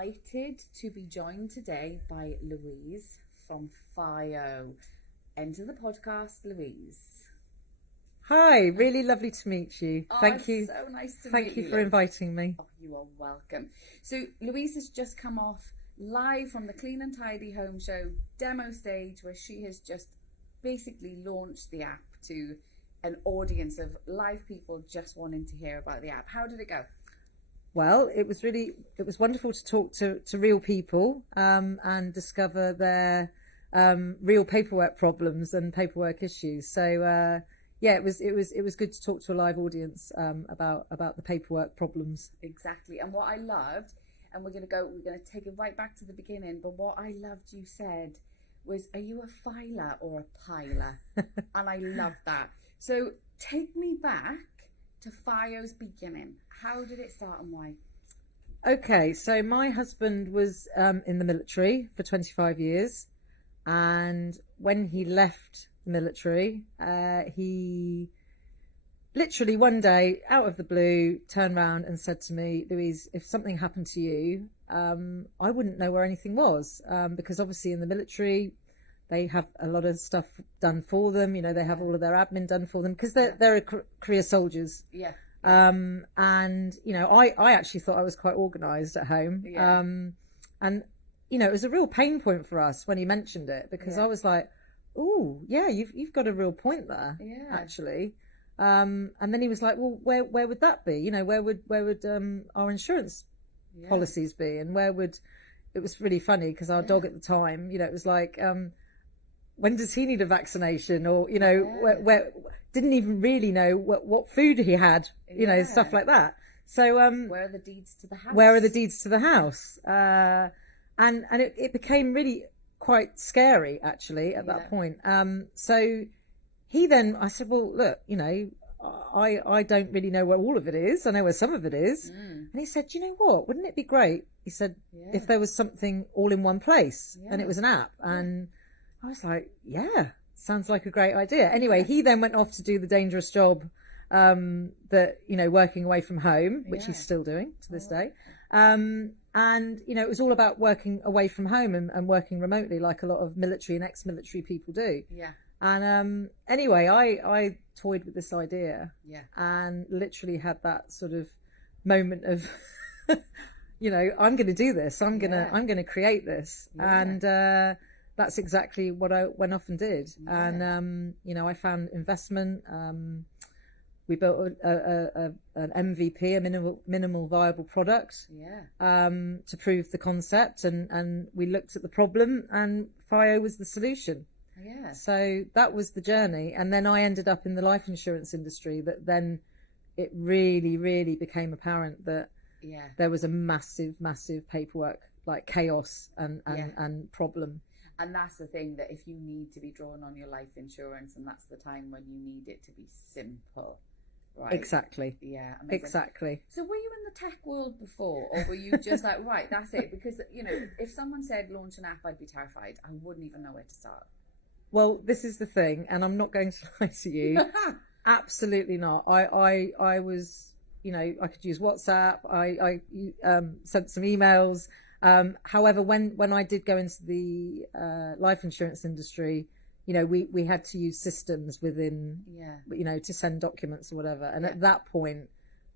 delighted to be joined today by Louise from Fyio. Enter the podcast, Louise. Hi, really lovely to meet you. Thank you. So nice to meet you. Thank you for inviting me. Oh, you are welcome. So Louise has just come off live from the Clean and Tidy Home Show demo stage, where she has just basically launched the app to an audience of live people just wanting to hear about the app. How did it go? Well, it was wonderful to talk to real people and discover their real paperwork problems and paperwork issues. So yeah, it was good to talk to a live audience about the paperwork problems. Exactly. And what I loved, and we're gonna take it right back to the beginning, but what I loved you said was, are you a filer or a piler? And I love that. So take me back to Fyio's beginning. How did it start and why? Okay, so my husband was in the military for 25 years, and when he left the military, he literally one day, out of the blue, turned around and said to me, Louise, if something happened to you, I wouldn't know where anything was, because obviously in the military, they have a lot of stuff done for them. You know, they have all of their admin done for them because they're career soldiers. Yeah. And, you know, I actually thought I was quite organised at home. Yeah. And, you know, it was a real pain point for us when he mentioned it, because I was like, oh, yeah, you've got a real point there, actually. And then he was like, well, where would that be? You know, where would our insurance policies be? And it was really funny because our dog at the time, you know, it was like, when does he need a vaccination? Or, you know, where didn't even really know what food he had, you know, stuff like that. So where are the deeds to the house? Where are the deeds to the house? And it became really quite scary, actually, at that point. So I said, well, look, you know, I don't really know where all of it is. I know where some of it is. And he said, you know what, wouldn't it be great, he said, if there was something all in one place and it was an app? And I was like, yeah, sounds like a great idea. Anyway, he then went off to do the dangerous job that, you know, working away from home, which he's still doing to this day. And, you know, it was all about working away from home and working remotely, like a lot of military and ex-military people do. Yeah. And anyway, I toyed with this idea and literally had that sort of moment of, you know, I'm going to do this. I'm going to create this. And that's exactly what I went off and did. And, you know, I found investment. We built an MVP, a minimal viable product, to prove the concept. And we looked at the problem, and Fyio was the solution. Yeah. So that was the journey. And then I ended up in the life insurance industry. That then it really, really became apparent that there was a massive paperwork, like chaos and problem. And that's the thing, that if you need to be drawn on your life insurance, and that's the time when you need it to be simple, right? Exactly. Yeah. Amazing. Exactly. So were you in the tech world before, or were you just like, right, that's it? Because, you know, if someone said launch an app, I'd be terrified. I wouldn't even know where to start. Well, this is the thing, and I'm not going to lie to you. Absolutely not. I was, you know, I could use WhatsApp. I sent some emails. However, when I did go into the life insurance industry, you know, we had to use systems within, you know, to send documents or whatever. And at that point,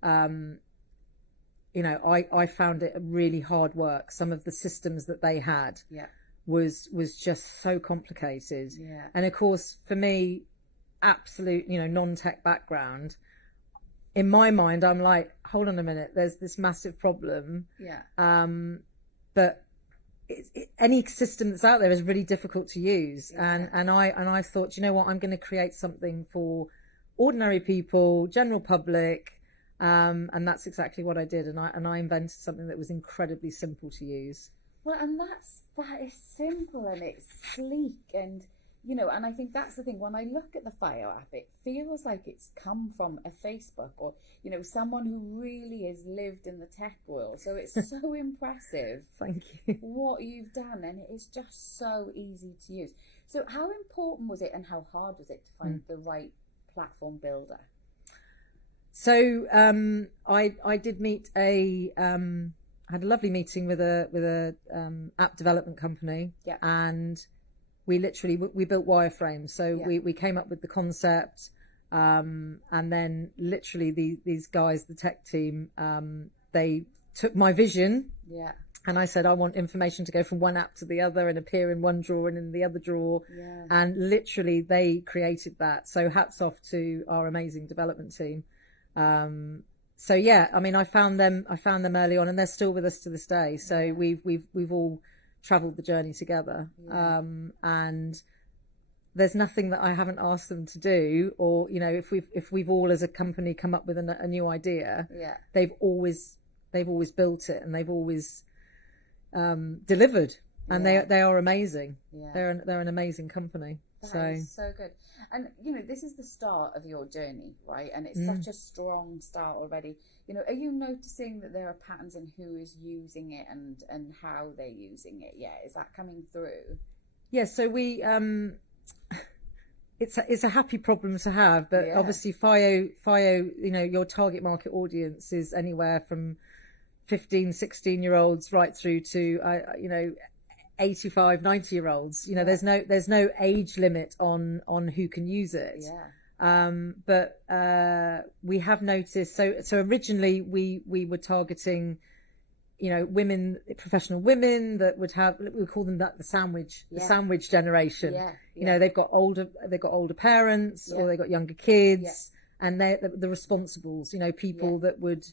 you know, I found it really hard work. Some of the systems that they had was just so complicated. And of course, for me, absolute, you know, non-tech background, in my mind, I'm like, hold on a minute, there's this massive problem. But any system that's out there is really difficult to use. And I thought, you know what, I'm going to create something for ordinary people, general public. And that's exactly what I did. And I invented something that was incredibly simple to use. Well, and that is simple, and it's sleek, and, you know, and I think that's the thing. When I look at the Fyio app, it feels like it's come from a Facebook, or, you know, someone who really has lived in the tech world. So it's so impressive. Thank you. What you've done, and it is just so easy to use. So how important was it, and how hard was it to find the right platform builder? So I did meet a had a lovely meeting with a app development company, Yeah. and we built wireframes. So we came up with the concept, and then literally these guys, the tech team, they took my vision. Yeah. And I said, I want information to go from one app to the other and appear in one drawer and in the other drawer. Yeah. And literally they created that. So hats off to our amazing development team. So yeah, I mean, I found them early on, and they're still with us to this day. So we've all traveled the journey together. Yeah. And there's nothing that I haven't asked them to do, or, you know, if we've all as a company come up with a new idea, they've always built it, and they've always delivered, and they are amazing. They're an amazing company. That is so good. And you know, this is the start of your journey, right? And it's such a strong start already. You know, are you noticing that there are patterns in who is using it and how they're using it? Yeah, is that coming through? Yeah, so we it's a happy problem to have, but obviously Fyio, you know, your target market audience is anywhere from 15, 16-year-olds right through to, you know, 85, 90-year-olds. You know, there's no age limit on who can use it. But we have noticed, so originally we were targeting, you know, women, professional women that would have, we call them the sandwich generation. You know, they've got older parents, or they've got younger kids, and they're the responsibles, you know, people that would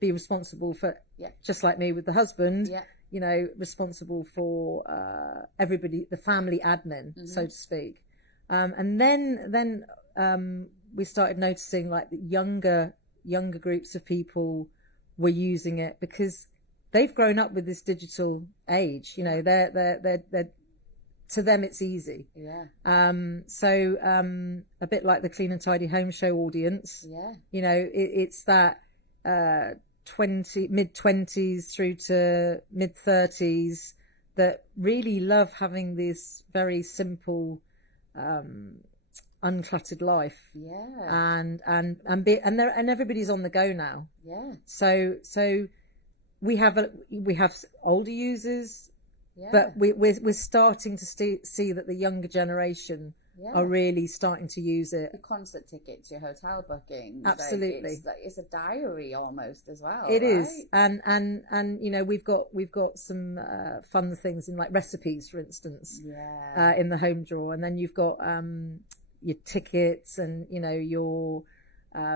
be responsible for, just like me with the husband, you know, responsible for everybody, the family admin, so to speak. And then we started noticing like the younger groups of people were using it because they've grown up with this digital age. You know, they're to them it's easy. So a bit like the Clean and Tidy Home Show audience. You know, it's that mid-20s through to mid-30s that really love having this very simple uncluttered life, and everybody's on the go now. So we have older users, but we're starting to see that the younger generation are really starting to use it. The concert tickets, your hotel bookings, absolutely. It's a diary almost as well. It is, and you know, we've got some fun things in like recipes, for instance, in the home drawer, and then you've got your tickets, and you know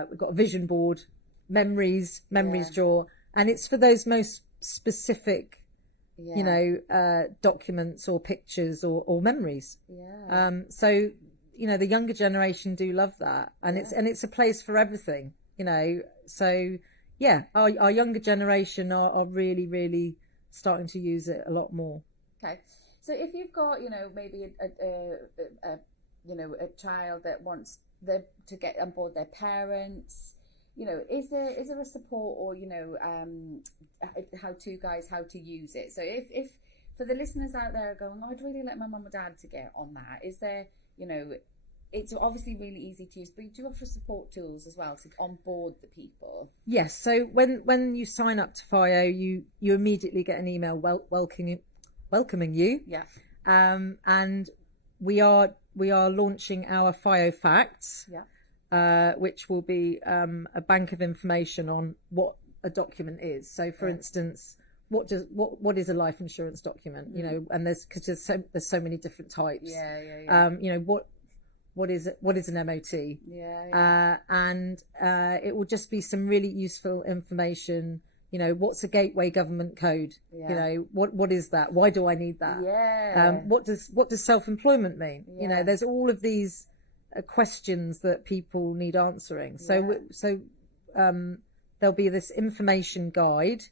we've got a vision board, memories drawer, and it's for those most specific, you know, documents or pictures or memories. So you know, the younger generation do love that, and it's a place for everything, you know. So our younger generation are really starting to use it a lot more. Okay, so if you've got, you know, maybe a child that wants to get on board their parents, you know, is there a support, or, you know, how to use it? So if for the listeners out there going, I'd really like my mum or dad to get on that, is there, you know, it's obviously really easy to use, but you do offer support tools as well to onboard the people? Yes. So when you sign up to Fyio, you immediately get an email welcoming you. And we are launching our Fyio Facts. Which will be a bank of information on what a document is. So, for instance, what is a life insurance document? You know, and there's so many different types. You know, what is an MOT? And it will just be some really useful information. You know, what's a gateway government code? You know, what is that? Why do I need that? What does self-employment mean? You know, there's all of these questions that people need answering. So there'll be this information guide,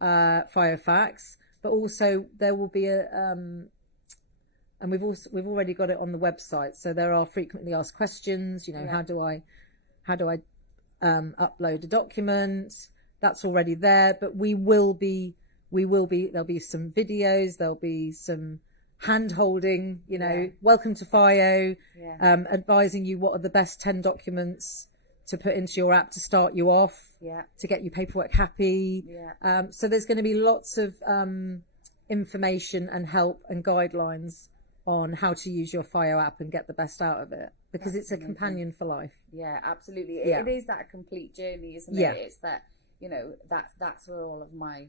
Fyio Facts, but also there will be and we've already got it on the website. So there are frequently asked questions. You know, how do I upload a document? That's already there, but there'll be some videos, there'll be some hand holding, you know, welcome to Fyio, advising you what are the best 10 documents to put into your app to start you off, to get your paperwork happy. So there's going to be lots of information and help and guidelines on how to use your Fyio app and get the best out of it, because it's a companion for life. Yeah, absolutely. It is that complete journey, isn't it? It's that, you know, that's where all of my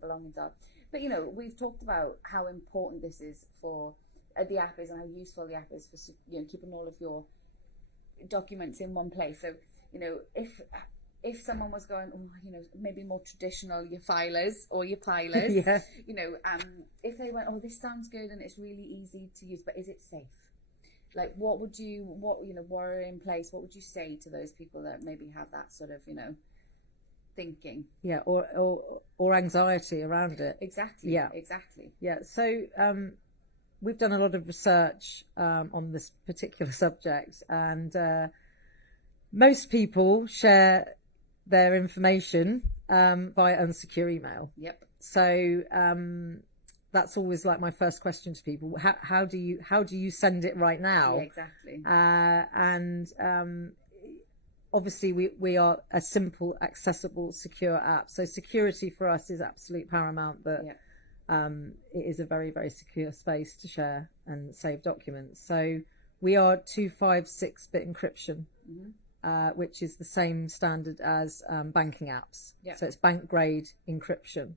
belongings are. But, you know, we've talked about how important this is for the app is, and how useful the app is for, you know, keeping all of your documents in one place. So, you know, if someone was going, oh, you know, maybe more traditional, your filers or your pilers, you know, if they went, oh, this sounds good and it's really easy to use, but is it safe? Like, what are in place? What would you say to those people that maybe have that sort of, you know, thinking? Yeah, or anxiety around it. Exactly. Yeah, exactly. Yeah. So we've done a lot of research on this particular subject, and most people share their information via unsecure email. Yep. So that's always like my first question to people: how do you send it right now? Yeah, exactly. And obviously we are a simple, accessible, secure app. So security for us is absolute paramount. That it is a very, very secure space to share and save documents. So we are 256-bit encryption. Which is the same standard as banking apps. So it's bank grade encryption.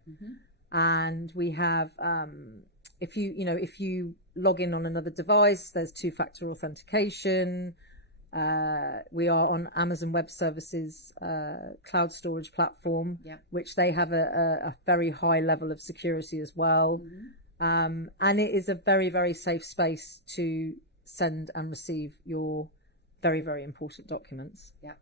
And we have, if you log in on another device, there's 2-factor authentication. We are on Amazon Web Services cloud storage platform, which they have a very high level of security as well. And it is a very, very safe space to send and receive your very, very important documents. Yep.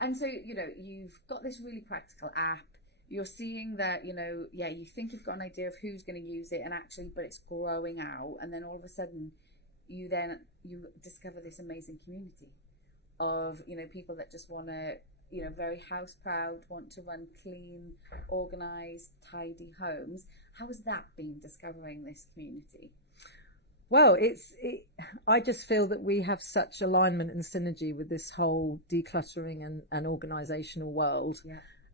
And so, you know, you've got this really practical app. You're seeing that, you know, you think you've got an idea of who's going to use it, and actually, but it's growing out. And then all of a sudden, you discover this amazing community of, you know, people that just want to, you know, very house proud, want to run clean, organised, tidy homes. How has that been, discovering this community? Well, I just feel that we have such alignment and synergy with this whole decluttering and organisational world.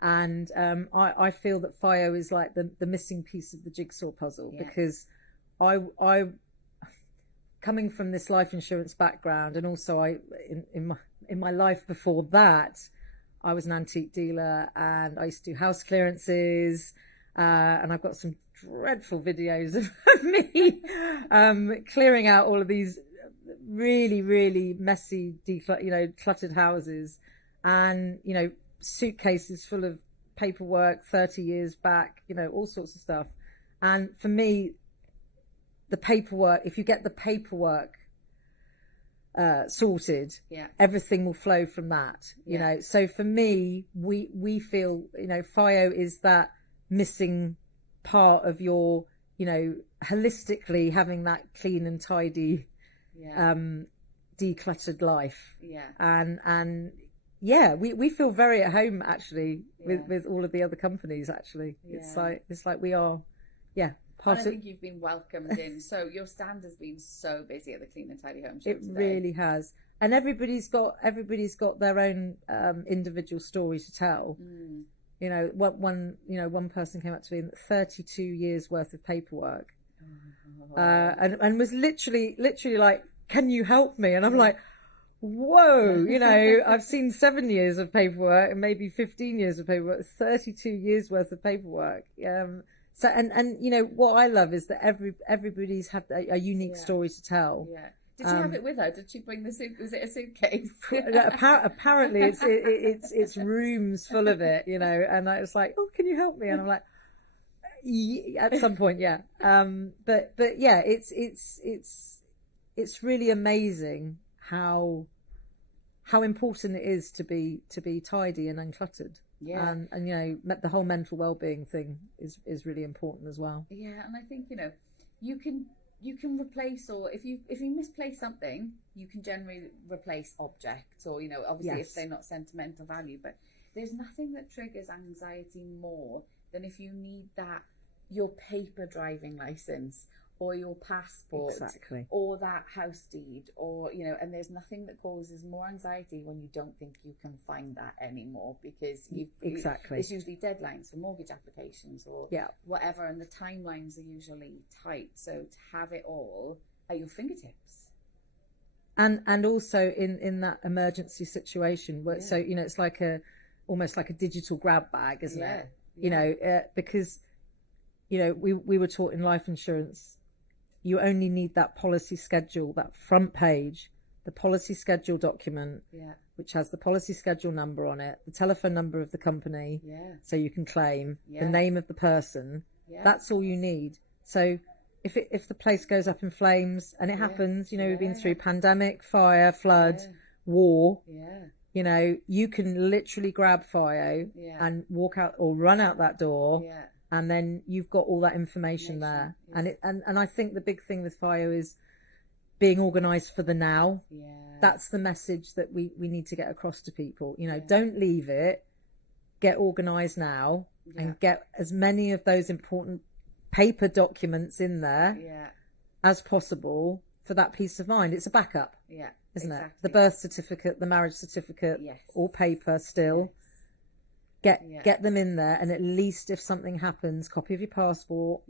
And I feel that Fyio is like the missing piece of the jigsaw puzzle, because I coming from this life insurance background, and also in my life before that, I was an antique dealer, and I used to do house clearances, and I've got some dreadful videos of me clearing out all of these really, really messy, cluttered houses, and, you know, suitcases full of paperwork 30 years back, you know, all sorts of stuff. And for me, the paperwork, if you get the paperwork sorted, everything will flow from that, you know. So for me, we feel, you know, Fyio is that missing part of your, you know, holistically having that clean and tidy, decluttered life. And we feel very at home actually with all of the other companies. Actually, it's like we are, part I of. think you've been welcomed in. So your stand has been so busy at the Clean and Tidy Home Show It today. really has, and everybody's got their own individual story to tell. You know, one person came up to me with 32 years worth of paperwork, and was literally like, "Can you help me?" And I'm like, "Whoa!" You know, I've seen 7 years of paperwork and maybe 15 years of paperwork, 32 years worth of paperwork. So and you know what I love is that everybody's had a unique story to tell. Did you have it with her? Did she bring the suit? Was it a suitcase? Apparently, it's rooms full of it, you know. And I was like, "Oh, can you help me?" And I'm like, at some point, but yeah, it's really amazing how important it is to be tidy and uncluttered. And you know, the whole mental well-being thing is really important as well. And I think, you know, you can replace, or if you misplace something, you can generally replace objects, or, you know, obviously if they're not sentimental value, but there's nothing that triggers anxiety more than if you need your paper driving license, or your passport, exactly, or that house deed, or and there's nothing that causes more anxiety when you don't think you can find that anymore, because it's usually deadlines for mortgage applications or whatever, and the timelines are usually tight. So to have it all at your fingertips. And also in that emergency situation, where, so it's like almost like a digital grab bag, isn't it? Because we were taught in life insurance, you only need that policy schedule, that front page, the policy schedule document, which has the policy schedule number on it, the telephone number of the company, so you can claim, the name of the person. That's all you need. So if the place goes up in flames, and it happens, we've been through pandemic, fire, flood, war, you can literally grab Fyio and walk out or run out that door, and then you've got all that information there. And I think the big thing with Fyio is being organised for the now. That's the message that we need to get across to people. Don't leave it. Get organised now, and get as many of those important paper documents in there as possible for that peace of mind. It's a backup, isn't it? The birth certificate, the marriage certificate, all paper still. Get them in there, and at least if something happens, copy of your passport.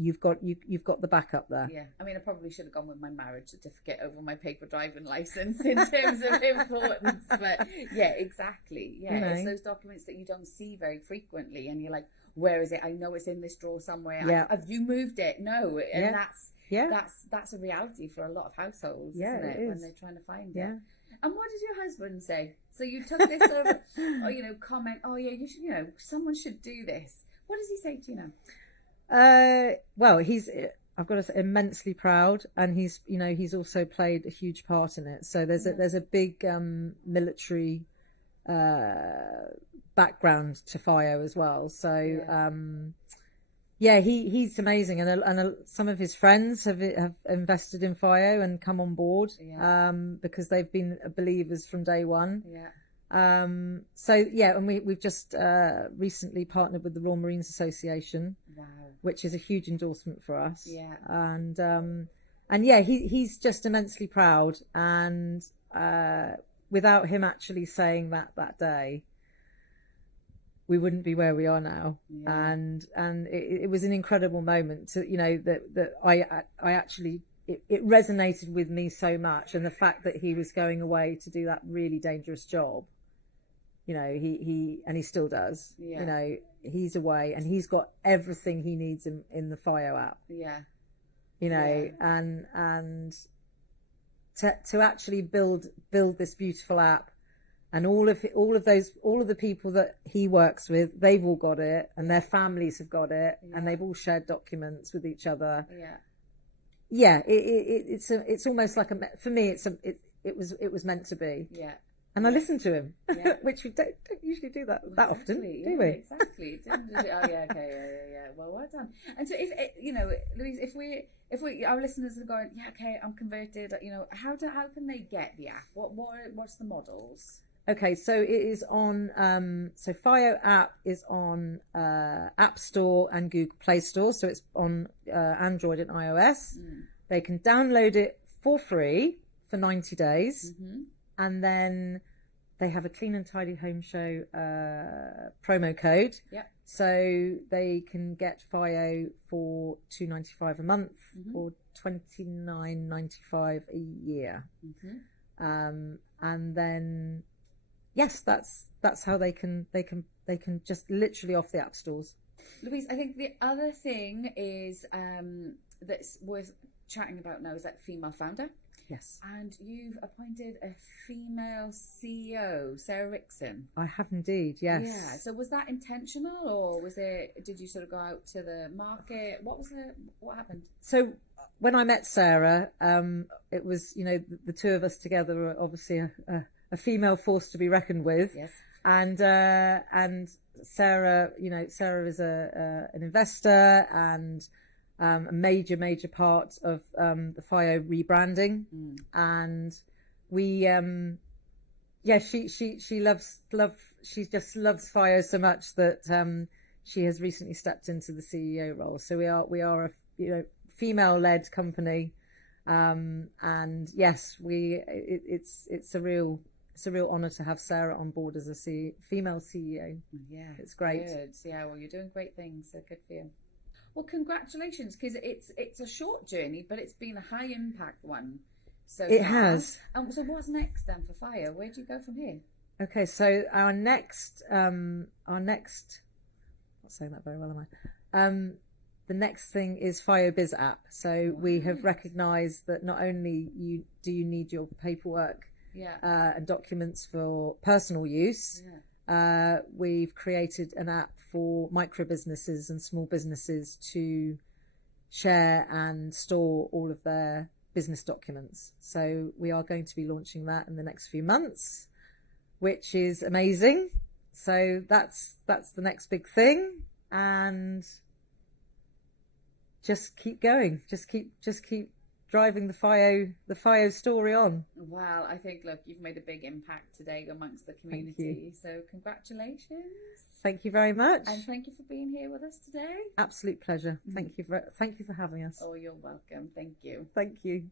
You've got the backup there. I mean, I probably should have gone with my marriage certificate over my paper driving license in terms of importance, but exactly. It's those documents that you don't see very frequently, and you're like, where is it? I know it's in this drawer somewhere. Have you moved it? No. And that's a reality for a lot of households, isn't it? When they're trying to find it. And what did your husband say? So you took this sort of, comment, you should, someone should do this. What does he say to you now? Well, I've got to say, immensely proud, and he's also played a huge part in it. So there's a big military background to Fyio as well. So he's amazing, and some of his friends have invested in Fyio and come on board because they've been believers from day one. And we've just recently partnered with the Royal Marines Association, which is a huge endorsement for us. He's just immensely proud, and without him actually saying that day, we wouldn't be where we are now. And it was an incredible moment to that I actually it resonated with me so much, and the fact that he was going away to do that really dangerous job. He still does. He's away, and he's got everything he needs in the Fyio app. And to actually build this beautiful app, and all of the people that he works with, they've all got it, and their families have got it, and they've all shared documents with each other. It's almost like for me it was meant to be. And I listened to him, which we don't usually do that often, do we? Exactly. Well, well done. And so, if Louise, if we our listeners are going, I'm converted. How can they get the app? What's the models? Okay, so it is on. So Fyio app is on App Store and Google Play Store. So it's on Android and iOS. They can download it for free for 90 days. And then they have a Clean and Tidy Home Show promo code. So they can get Fyio for $2.95 a month or $29.95 a year. And then that's how they can just literally off the app stores. Louise, I think the other thing is that's worth chatting about now is that female founder. Yes. And you've appointed a female CEO, Sarah Rickson. I have indeed, yes. Yeah. So was that intentional, or did you sort of go out to the market? What happened? So when I met Sarah, it was, the two of us together are obviously a female force to be reckoned with. Yes. And Sarah, Sarah is an investor and a major part of the Fyio rebranding, and we she just loves Fyio so much that she has recently stepped into the CEO role. So we are female-led company, and yes, it's a real honour to have Sarah on board as a female CEO. Yeah, it's great. Good. Yeah, well, you're doing great things, so good for you. Well, congratulations, because it's a short journey, but it's been a high impact one. So it far. has. So what's next then for Fyio? Where do you go from here? Okay, so our next, I'm not saying that very well, am I? The next thing is Fyio Biz app. So we have recognised that not only do you need your paperwork and documents for personal use, we've created an app for micro businesses and small businesses to share and store all of their business documents. So we are going to be launching that in the next few months, which is amazing. So that's the next big thing, and just keep going. Just keep driving the Fyio story on. Well, I think, look, you've made a big impact today amongst the community. So congratulations. Thank you very much. And thank you for being here with us today. Absolute pleasure. Thank you for having us. Oh, you're welcome. Thank you. Thank you.